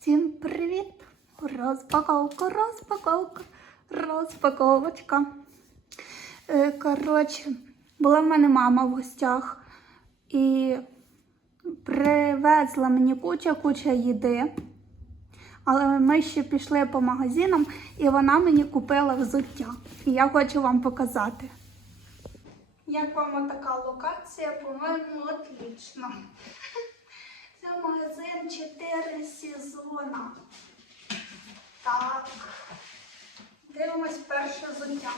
Всім привіт! Розпаковка, розпаковка, розпаковочка. Е, Коротше, була в мене мама в гостях і привезла мені куча-куча їди. Але ми ще пішли по магазинам і вона мені купила взуття. І я хочу вам показати. Як вам така локація, по-моєму, отлично. Це магазин 4 сезона. Так. Дивимось перше взуття.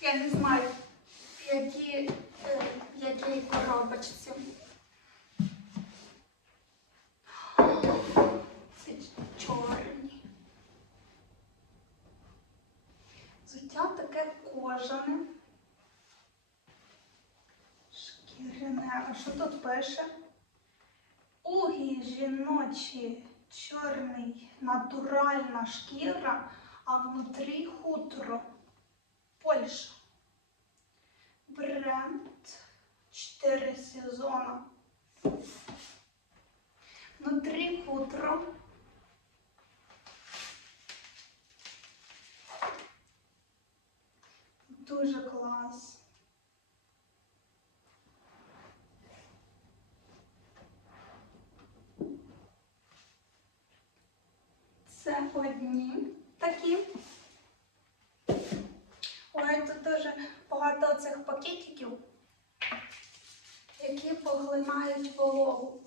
Я не знаю, які, е, в якій коробочці. Це чорні. Взуття таке кожане. Шкіряне. Пише? Угі жіночі, чорний, натуральна шкіра, а внутрі хутро. Польща. Бренд 4 сезона. Внутрі хутро. Дуже клас. Це одні такі. Ой, тут дуже багато цих пакетиків, які поглинають вологу.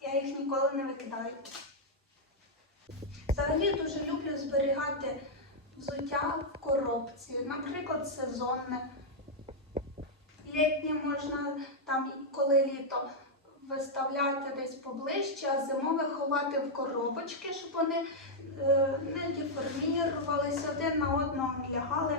Я їх ніколи не викидаю. Взагалі дуже люблю зберігати взуття в коробці. Наприклад, сезонне. Літнє можна там, коли літо, виставляти десь поближче, а зимове ховати в коробочки, щоб вони е, не деформірувалися, один на одного лягали.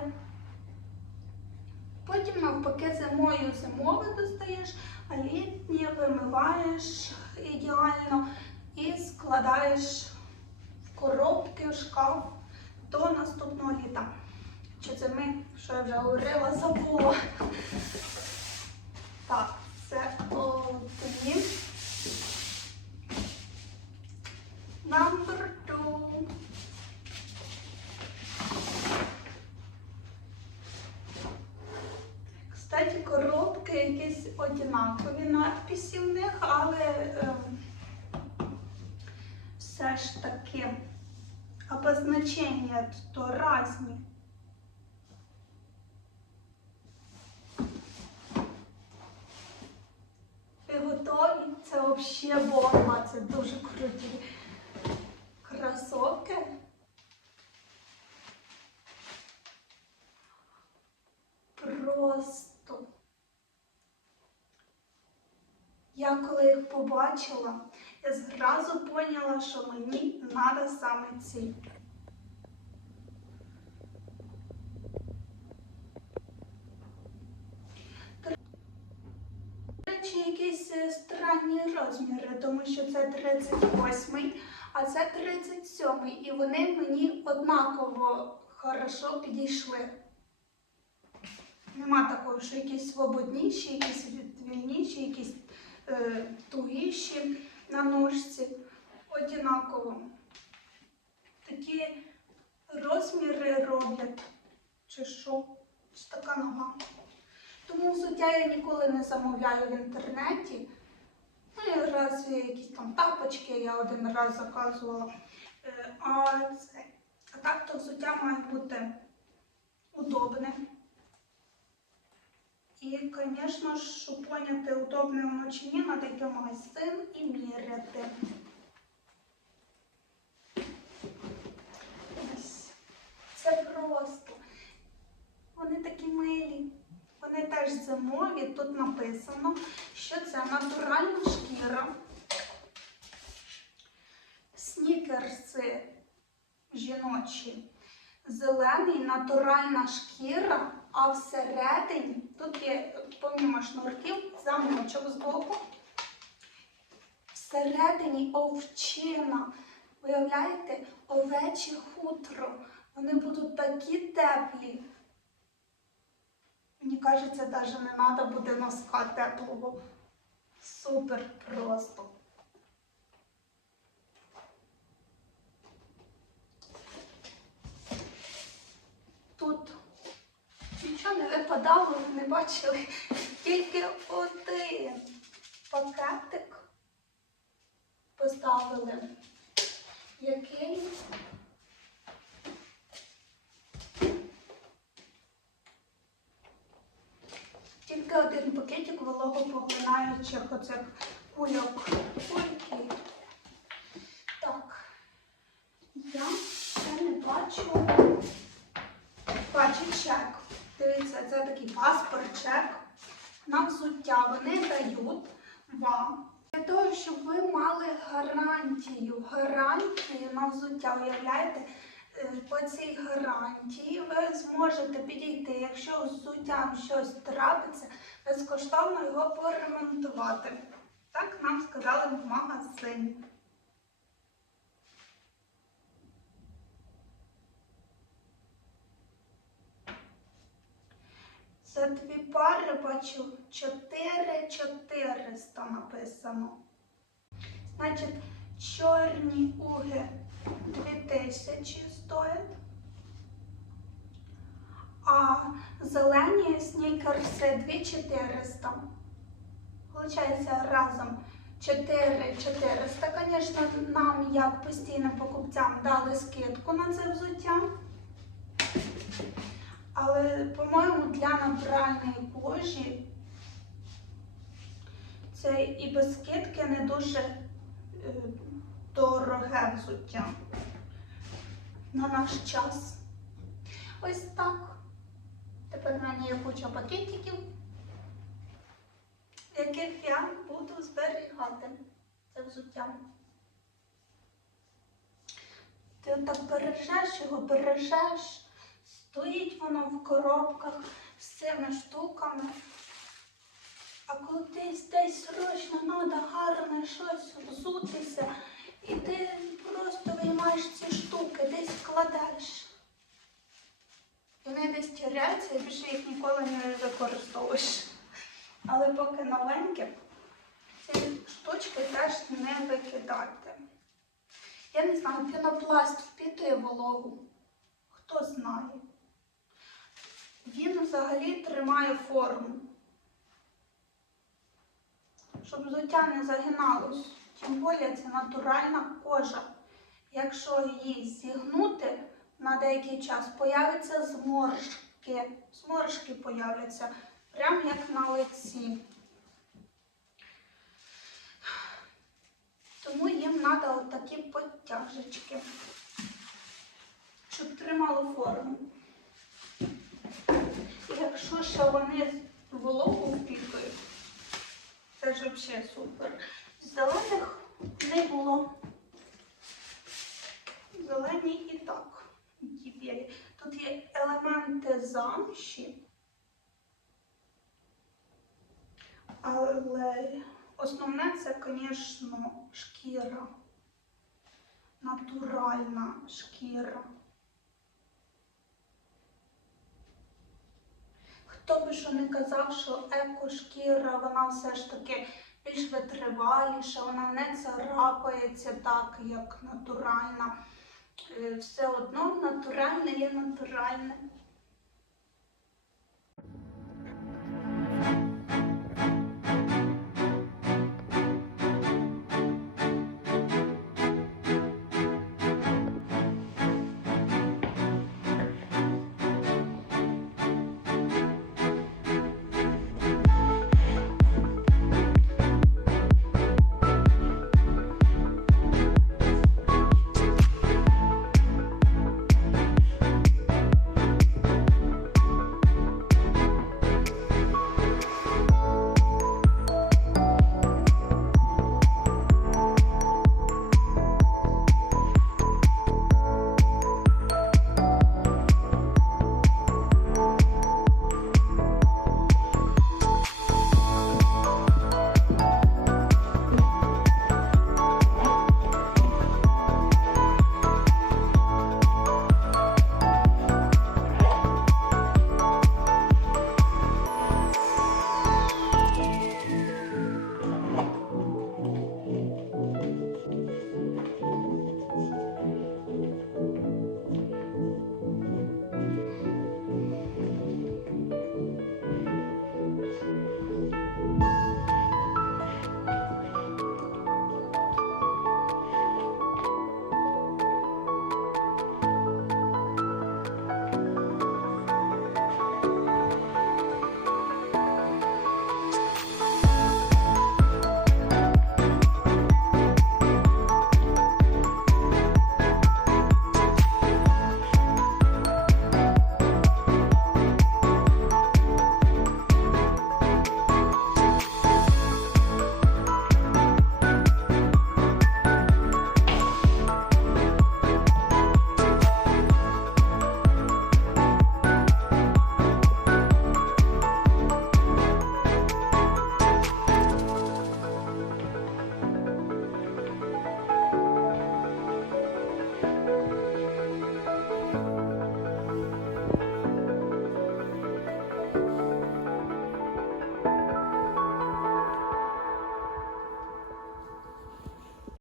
Потім навпаки зимою зимове достаєш, а літнє вимиваєш ідеально і складаєш в коробки, в шкаф до наступного літа. Чи це що я вже говорила, забула. Так, це один. Number two. Кстати, коробки якісь надписи в них, але ем, все ж таки обозначення то різні. Ви готові? Це взагалі бомба, це дуже круті кросовки. Просто. Я коли їх побачила, я зразу поняла, що мені треба саме ці. Речі, якісь е, странні розміри, тому що це 38, а це 37, і вони мені однаково хорошо підійшли. Нема такого, що якісь свободніші, якісь вільніші, якісь тугіші на ножці. Однаково. Такі розміри роблять. Чи що? Ось така нога. Тому взуття я ніколи не замовляю в інтернеті. Ну, і разві якісь там тапочки я один раз заказувала. Е, А, це, а так то взуття має бути удобне. І, звісно ж, щоб поняти, удобне воно чи ні, треба йти в і міряти. Ось. Це просто. Вони такі милі. Вони теж зимові. Тут написано, що це натуральна шкіра. Снікерси жіночі. Зелений натуральна шкіра, а всередині тут є, помімо шнурків, замочок з боку. Всередині овчина. Виявляєте, овече хутро. Вони будуть такі теплі. Мені кажеться, навіть не треба буде носка теплого. Супер просто. Тут випадало, ви не бачили. Тільки один пакетик поставили, який тільки один пакетик вологопоглинаючих оцих кульок. Кульки. Так, я ще не бачу. Бачу чек. Це такий паспорт, чек на взуття. Вони дають вам для того, щоб ви мали гарантію. Гарантію на взуття. Уявляєте, Е, по цій гарантії ви зможете підійти, якщо з взуттям щось трапиться, безкоштовно його поремонтувати. Так нам сказали в магазині. За дві пари бачу 4400 написано. Значить, чорні уги 2000 стоять, а зелені снікерси 2400. Получається разом 4400. Звісно, нам, як постійним покупцям, дали скидку на це взуття. Але, по-моєму, для натуральної кожі це і без скидки не дуже е, дороге взуття на наш час. Ось так. Тепер в мене є куча пакетиків, яких я буду зберігати це взуття. Ти отак бережеш його, бережеш. Стоїть воно в коробках з цими штуками. А коли десь десь срочно треба гарно щось взутися, і ти просто виймаєш ці штуки, десь кладеш. Вони десь теряються і більше їх ніколи не використовуєш. Але поки новенькі, ці штучки теж не викидати. Я не знаю, пінопласт впітує вологу. Хто знає. Він взагалі тримає форму, щоб взуття не загиналось. Тим більше це натуральна кожа. Якщо її зігнути на деякий час, появляться зморшки. Зморшки появляться, прямо як на лиці. Тому їм треба отакі подтяжечки, щоб тримало форму. Якщо ще вони вологу впікають, це ж взагалі супер. Зелених не було. Зелені і так. Тут є елементи замші, але основне це, звісно, шкіра. Натуральна шкіра. Хто би що не казав, що екошкіра, вона все ж таки більш витриваліша, вона не царапається так, як натуральна. Е, Все одно натуральне є натуральне.